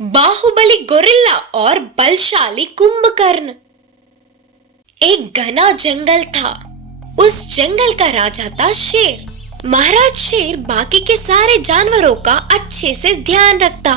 Baahubali gorilla और बलशाली कुंभकर्ण। एक घना जंगल था। उस जंगल का राजा था शेर। महाराज शेर बाकी के सारे जानवरों का अच्छे से ध्यान रखता।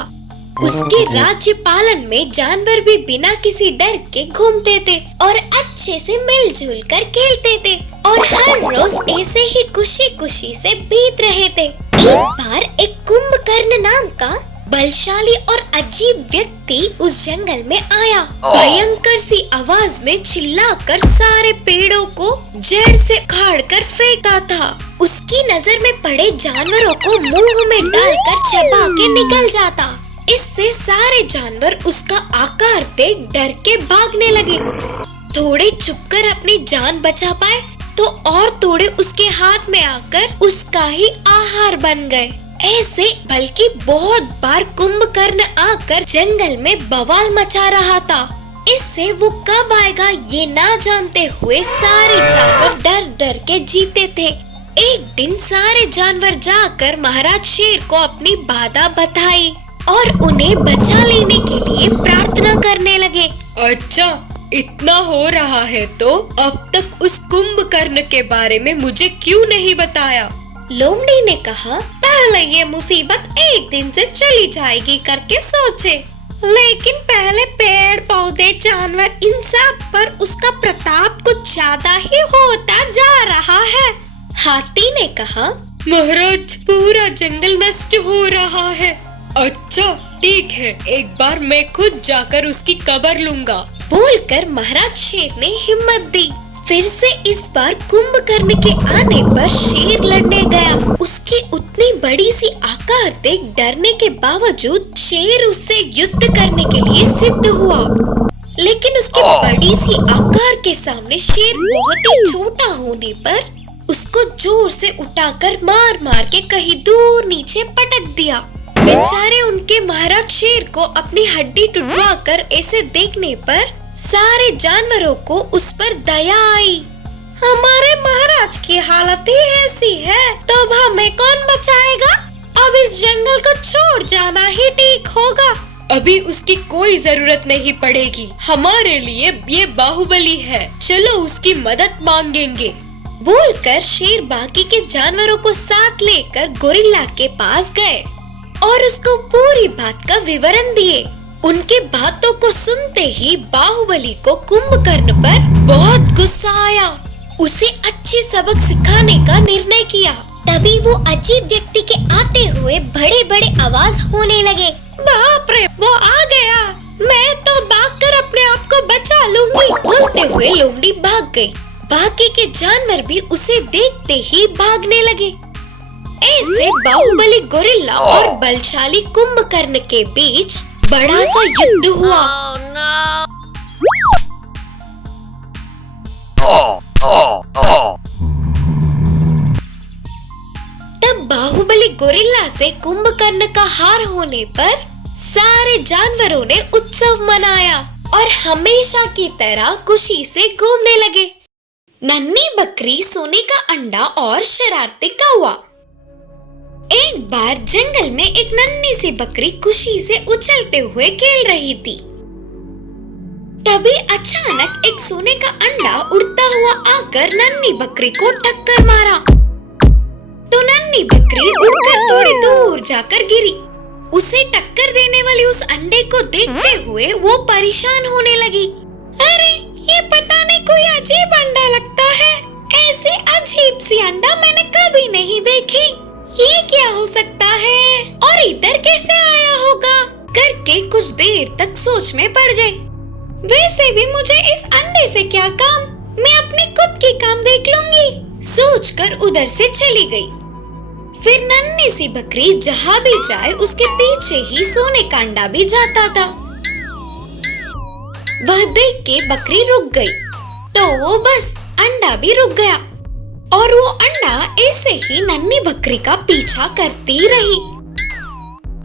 उसके राज्य पालन में जानवर भी बिना किसी डर के घूमते थे और अच्छे से मिलजुल कर खेलते थे और हर रोज ऐसे ही खुशी खुशी से बीत रहे थे। एक बार एक कुंभकर्ण नाम का बलशाली और अजीब व्यक्ति उस जंगल में आया। भयंकर सी आवाज में चिल्लाकर सारे पेड़ों को जड़ से उखाड़ कर फेंकता था। उसकी नजर में पड़े जानवरों को मुंह में डालकर चबा के निकल जाता। इससे सारे जानवर उसका आकार देख डर के भागने लगे। थोड़े छुपकर अपनी जान बचा पाए तो और थोड़े उसके हाथ में आकर उसका ही आहार बन गए। ऐसे बल्कि बहुत बार कुंभकर्ण आकर जंगल में बवाल मचा रहा था। इससे वो कब आएगा ये ना जानते हुए सारे जानवर डर डर के जीते थे। एक दिन सारे जानवर जाकर महाराज शेर को अपनी बाधा बताई और उन्हें बचा लेने के लिए प्रार्थना करने लगे। अच्छा, इतना हो रहा है तो अब तक उस कुंभकर्ण के बारे में मुझे क्यों नहीं बताया? लोमड़ी ने कहा, पहले ये मुसीबत एक दिन से चली जाएगी करके सोचे, लेकिन पहले पेड़ पौधे जानवर इन सब पर उसका प्रताप कुछ ज्यादा ही होता जा रहा है। हाथी ने कहा, महाराज पूरा जंगल नष्ट हो रहा है। अच्छा ठीक है, एक बार मैं खुद जाकर उसकी कब्र लूंगा। बोलकर महाराज शेर ने हिम्मत दी। फिर से इस बार कुंभकर्ण के आने पर शेर लड़ने गया। उसकी उतनी बड़ी सी आकार देख डरने के बावजूद शेर उससे युद्ध करने के लिए सिद्ध हुआ। लेकिन उसकी बड़ी सी आकार के सामने शेर बहुत ही छोटा होने पर उसको जोर से उठाकर मार मार के कहीं दूर नीचे पटक दिया। बेचारे उनके महाराज शेर को अपनी हड्डी टूटवा कर ऐसे देखने पर सारे जानवरों को उस पर दया आई। हमारे महाराज की हालत ही ऐसी है तो अब हमें कौन बचाएगा? अब इस जंगल को छोड़ जाना ही ठीक होगा। अभी उसकी कोई जरूरत नहीं पड़ेगी, हमारे लिए ये बाहुबली है, चलो उसकी मदद मांगेंगे। बोलकर शेर बाकी के जानवरों को साथ लेकर गोरिल्ला के पास गए और उसको पूरी बात का विवरण दिए। उनके बातों को सुनते ही बाहुबली को कुंभकर्ण पर बहुत गुस्सा आया। उसे अच्छी सबक सिखाने का निर्णय किया। तभी वो अजीब व्यक्ति के आते हुए बड़े बड़े आवाज होने लगे। बाप रे, वो आ गया, मैं तो भागकर अपने आप को बचा लूंगी। बोलते हुए लोमड़ी भाग गई। बाकी के जानवर भी उसे देखते ही भागने लगे। ऐसे बाहुबली गोरिल्ला और बलशाली कुंभकर्ण के बीच बड़ा सा युद्ध हुआ। तब बाहुबली गोरिल्ला से कुंभकर्ण का हार होने पर सारे जानवरों ने उत्सव मनाया और हमेशा की तरह खुशी से घूमने लगे। नन्ही बकरी, सोने का अंडा और शरारती कौवा। एक बार जंगल में एक नन्ही सी बकरी खुशी से उछलते हुए खेल रही थी। तभी अचानक एक सोने का अंडा उड़ता हुआ आकर नन्ही बकरी को टक्कर मारा तो नन्ही बकरी उड़कर थोड़ी दूर जाकर गिरी। उसे टक्कर देने वाली उस अंडे को देखते हुए वो परेशान होने लगी। अरे, ये पता नहीं कोई अजीब अंडा लगता है। ऐसी अजीब सी अंडा मैंने कभी नहीं देखी। ये क्या हो सकता है और इधर कैसे आया होगा करके कुछ देर तक सोच में पड़ गए। वैसे भी मुझे इस अंडे से क्या काम, मैं अपनी खुद की काम देख लूंगी सोचकर उधर से चली गई। फिर नन्ही सी बकरी जहाँ भी जाए उसके पीछे ही सोने का अंडा भी जाता था। वह देख के बकरी रुक गई तो बस अंडा भी रुक गया और वो अंडा ऐसे ही नन्ही बकरी का पीछा करती रही।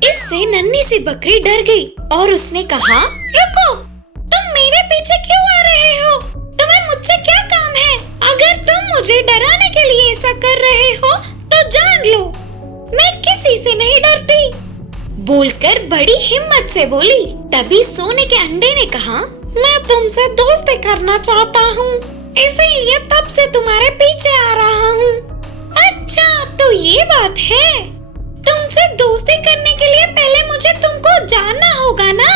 इससे नन्ही सी बकरी डर गई और उसने कहा, रुको, तुम मेरे पीछे क्यों आ रहे हो? तुम्हें मुझसे क्या काम है? अगर तुम मुझे डराने के लिए ऐसा कर रहे हो तो जान लो, मैं किसी से नहीं डरती। बोलकर बड़ी हिम्मत से बोली। तभी सोने के अंडे ने कहा, मैं तुमसे दोस्ती करना चाहता हूँ, इसीलिए तब से तुम्हारे पीछे आ रहा हूँ। अच्छा, तो ये बात है। तुमसे दोस्ती करने के लिए पहले मुझे तुमको जानना होगा ना।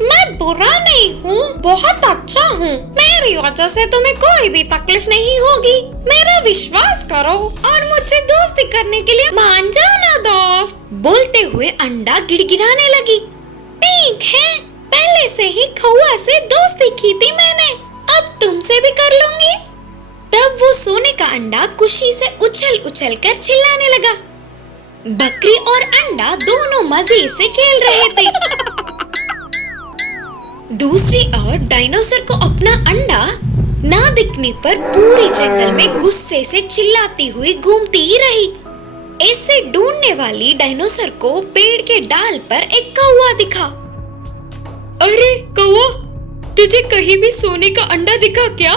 मैं बुरा नहीं हूँ, बहुत अच्छा हूँ। मेरी वजह से तुम्हें कोई भी तकलीफ नहीं होगी। मेरा विश्वास करो और मुझसे दोस्ती करने के लिए मान जाओ ना दोस्त। बोलते हुए अंडा गिड़गिड़ाने लगी। ठीक है, पहले से ही कौवा से दोस्ती की थी मैंने, अब तुमसे भी कर लूंगी। तब वो सोने का अंडा खुशी से उछल उछल कर चिल्लाने लगा। बकरी और अंडा दोनों मजे से खेल रहे थे। दूसरी ओर डायनासोर को अपना अंडा ना दिखने पर पूरी जंगल में गुस्से से चिल्लाती हुई घूमती ही रही। ऐसे ढूंढने वाली डायनासोर को पेड़ के डाल पर एक कौवा दिखा। अरे कौवा, तुझे कहीं भी सोने का अंडा दिखा क्या?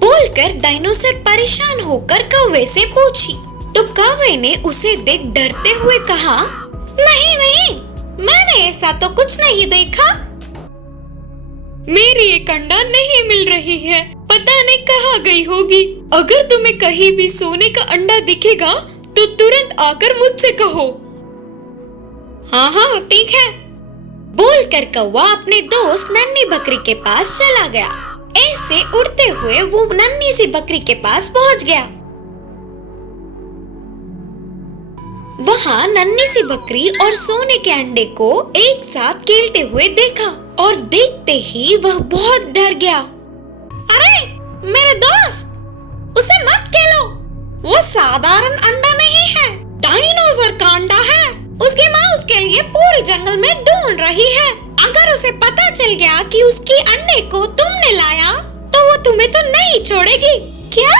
बोलकर डायनासोर परेशान होकर कौवे से पूछी। तो कौवे ने उसे देख डरते हुए कहा, नहीं नहीं, मैंने ऐसा तो कुछ नहीं देखा। मेरी एक अंडा नहीं मिल रही है, पता नहीं कहाँ गई होगी। अगर तुम्हें कहीं भी सोने का अंडा दिखेगा तो तुरंत आकर मुझसे कहो। हाँ हाँ ठीक है। बोलकर कौवा अपने दोस्त नन्ही बकरी के पास चला गया। ऐसे उड़ते हुए वो नन्ही सी बकरी के पास पहुंच गया। वहाँ नन्ही सी बकरी और सोने के अंडे को एक साथ खेलते हुए देखा और देखते ही वह बहुत डर गया। अरे मेरे दोस्त, उसे मत खेलो, वो साधारण अंडा नहीं है, डायनासोर का अंडा है। उसकी माँ उसके लिए पूरे जंगल में ढूंढ रही है। अगर उसे पता चल गया कि उसके अंडे को तुमने लाया तो वो तुम्हें तो नहीं छोड़ेगी। क्या?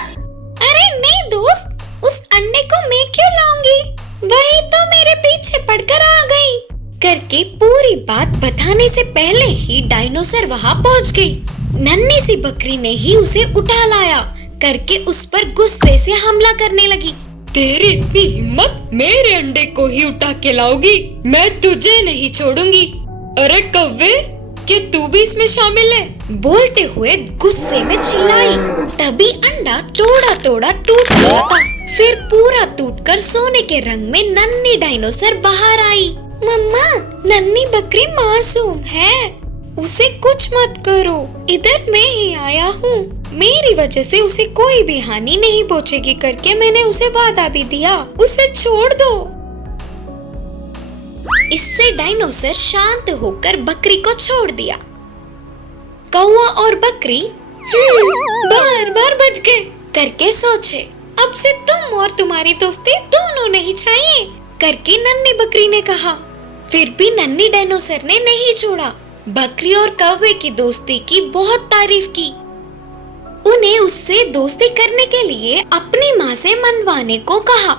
अरे नहीं दोस्त, उस अंडे को मैं क्यों लाऊंगी, वही तो मेरे पीछे पड़कर आ गई। करके पूरी बात बताने से पहले ही डायनासोर वहाँ पहुँच गई। नन्ही सी बकरी ने ही उसे उठा लाया करके उस पर गुस्से से हमला करने लगी। तेरी इतनी हिम्मत, मेरे अंडे को ही उठा के लाओगी? मैं तुझे नहीं छोड़ूंगी। अरे कौवे, क्या तू भी इसमें शामिल है? बोलते हुए गुस्से में चिल्लाई। तभी अंडा थोड़ा थोड़ा टूट गया था। फिर पूरा टूटकर सोने के रंग में नन्ही डायनासोर बाहर आई। मम्मा, नन्ही बकरी मासूम है, उसे कुछ मत करो, इधर मैं ही आया हूँ, मेरी वजह से उसे कोई भी हानि नहीं पहुँचेगी करके मैंने उसे वादा भी दिया, उसे छोड़ दो। इससे डायनासोर शांत होकर बकरी को छोड़ दिया। कौवा और बकरी बार बार बच गए करके सोचे, अब से तुम और तुम्हारी दोस्ती दोनों नहीं चाहिए करके नन्ही बकरी ने कहा। फिर भी नन्ही डायनासोर ने नहीं छोड़ा। बकरी और कौवे की दोस्ती की बहुत तारीफ की। उन्हें उससे दोस्ती करने के लिए अपनी माँ से मनवाने को कहा।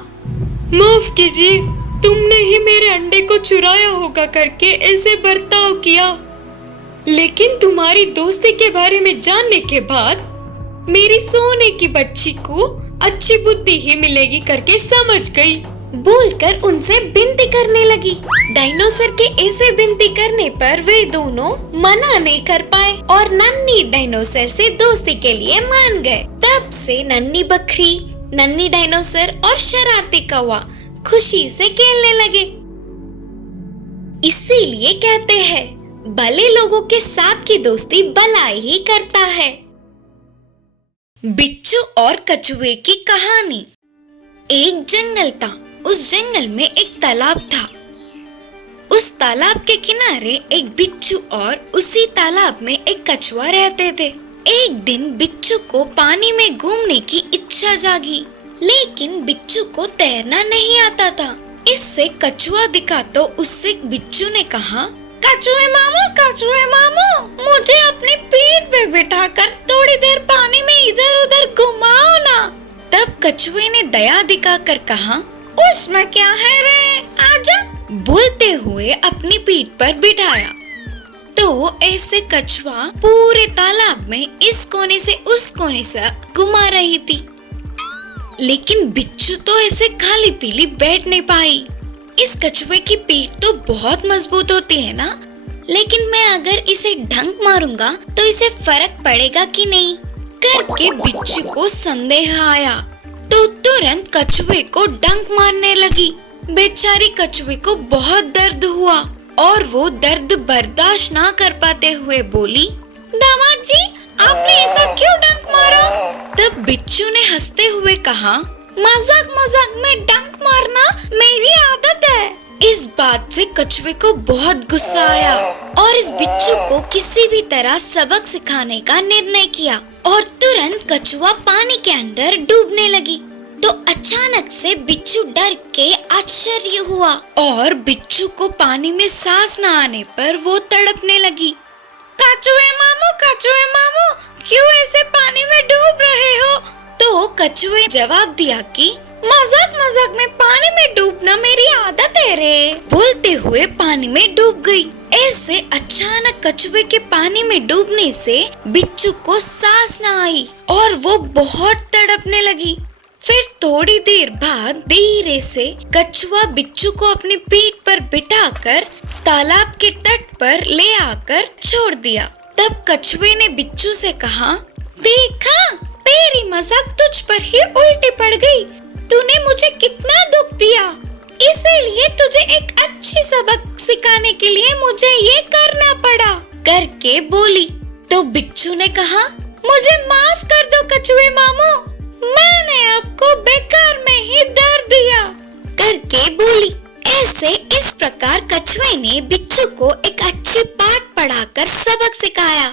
माफ कीजिए, तुमने ही मेरे अंडे को चुराया होगा करके ऐसे बर्ताव किया, लेकिन तुम्हारी दोस्ती के बारे में जानने के बाद मेरी सोने की बच्ची को अच्छी बुद्धि ही मिलेगी करके समझ गई। बोलकर उनसे विनती करने लगी। डायनासोर के ऐसे विनती करने पर वे दोनों मना नहीं कर पाए और नन्ही डायनासोर से दोस्ती के लिए मान गए। तब से नन्ही बकरी, नन्ही डायनासोर और शरारती कौवा खुशी से खेलने लगे। इसीलिए कहते हैं, भले लोगों के साथ की दोस्ती भलाई ही करता है। बिच्छू और कछुए की कहानी। एक जंगल था। उस जंगल में एक तालाब था। उस तालाब के किनारे एक बिच्छू और उसी तालाब में एक कछुआ रहते थे। एक दिन बिच्छू को पानी में घूमने की इच्छा जागी, लेकिन बिच्छू को तैरना नहीं आता था। इससे कछुआ दिखा तो उससे बिच्छू ने कहा, कछुए मामू, मुझे अपनी पीठ पे बिठाकर थोड़ी देर पानी में इधर उधर घुमाओ ना। तब कछुए ने दया दिखाकर कहा, उसमें क्या है रे, आजा। बोलते हुए अपनी पीठ पर बिठाया तो ऐसे कछुआ पूरे तालाब में इस कोने से उस कोने से घुमा रही थी। लेकिन बिच्छू तो ऐसे खाली पीली बैठ नहीं पाई। इस कछुए की पीठ तो बहुत मजबूत होती है ना, लेकिन मैं अगर इसे डंक मारूंगा तो इसे फर्क पड़ेगा कि नहीं करके बिच्छू को संदेह आया, तो तुरंत कछुए को डंक मारने लगी। बेचारी कछुए को बहुत दर्द हुआ और वो दर्द बर्दाश्त ना कर पाते हुए बोली, दामाद जी, आपने ऐसा क्यों डंक मारा? तब बिच्छू ने हंसते हुए कहा, मजाक मजाक में डंक मारना मेरी आदत है। इस बात से कछुए को बहुत गुस्सा आया और इस बिच्छू को किसी भी तरह सबक सिखाने का निर्णय किया और तुरंत कछुआ पानी के अंदर डूबने लगी। तो अचानक से बिच्छू डर के आश्चर्य हुआ और बिच्छू को पानी में सांस न आने पर वो तड़पने लगी। कछुए मामू, क्यों ऐसे पानी में डूब रहे हो? तो कछुए जवाब दिया कि मजाक मजाक में पानी में डूबना मेरी आदत है रे। बोलते हुए पानी में डूब गई। ऐसे अचानक कछुए के पानी में डूबने से बिच्छू को सांस न आई और वो बहुत तड़पने लगी। फिर थोड़ी देर बाद धीरे से कछुआ बिच्छू को अपनी पीठ पर बिठाकर तालाब के तट पर ले आकर छोड़ दिया। तब कछुए ने बिच्छू से कहा, देखा, तेरी मजाक तुझ पर ही उल्टी पड़ गई। तूने मुझे कितना दुख दिया, इसीलिए तुझे एक अच्छी सबक सिखाने के लिए मुझे ये करना पड़ा करके बोली। तो बिच्छू ने कहा, मुझे माफ कर दो कछुए मामू, मैंने आपको बेकार में ही दर्द दिया करके बोली। ऐसे इस प्रकार कछुए ने बिच्छू को एक अच्छी बात पढ़ाकर सबक सिखाया।